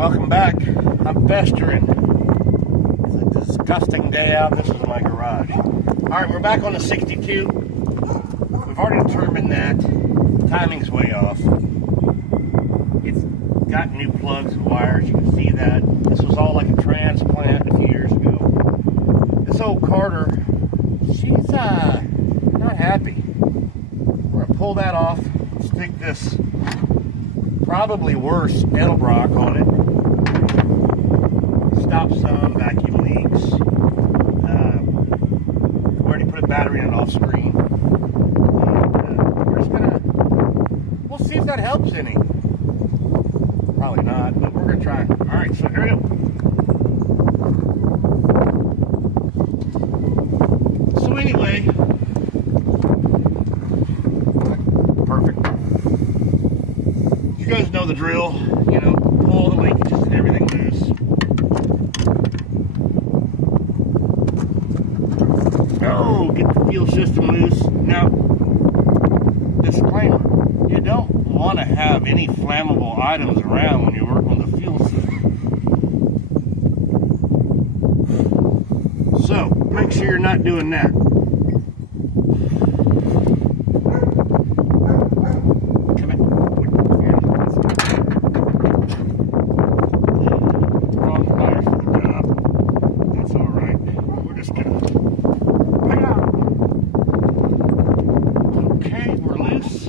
Welcome back. I'm festering. It's a disgusting day out. This is my garage. Alright, we're back on the 62. We've already determined that timing's way off. It's got new plugs and wires. You can see that. This was all like a transplant a few years ago. This old Carter, she's not happy. We're going to pull that off, stick this probably worse Edelbrock on it. Stop some vacuum leaks. We already put a battery in it off screen. We're just we'll see if that helps any. Probably not, but we're gonna try. All right, so here we go. So anyway, perfect. You guys know the drill. You know, pull the linkages and everything loose. Oh, get the fuel system loose. Now, disclaimer, you don't want to have any flammable items around when you work on the fuel system. So, make sure you're not doing that. Come on. Wrong pliers for the job. That's alright. We're just gonna okay, we're loose.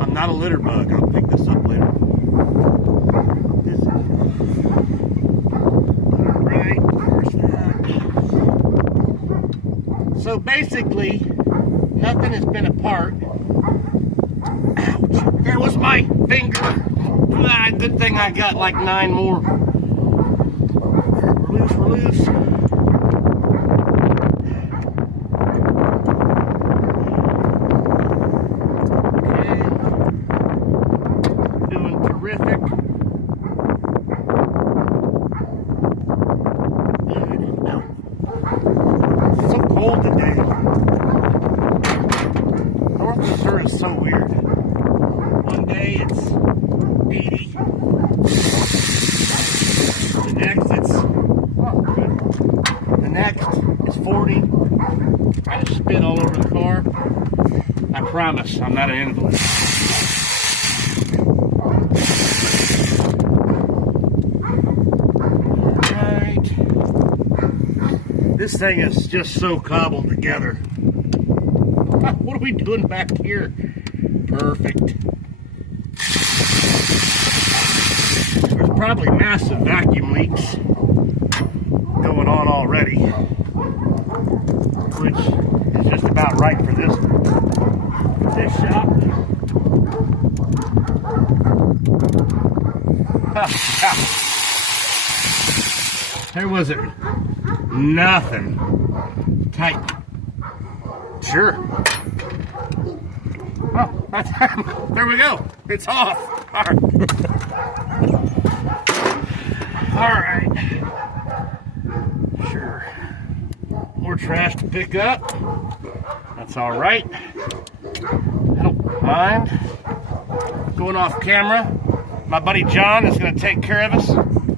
I'm not a litter bug. I'll pick this up later. Alright, there's that. So basically, nothing has been apart. Ouch. There was my finger. Good thing I got like 9 more. We're loose, we're loose. Terrific. It's so cold today. North Missouri is so weird. One day it's 80. The next it's good. The next is 40. I just spit all over the car. I promise I'm not an invalid. This thing is just so cobbled together. What are we doing back here? Perfect. There's probably massive vacuum leaks going on already, which is just about right for this shop. There was it. Nothing. Tight. Sure. Oh, there we go. It's off. All right. All right. Sure. More trash to pick up. That's all right. I don't mind. Going off camera. My buddy John is going to take care of us.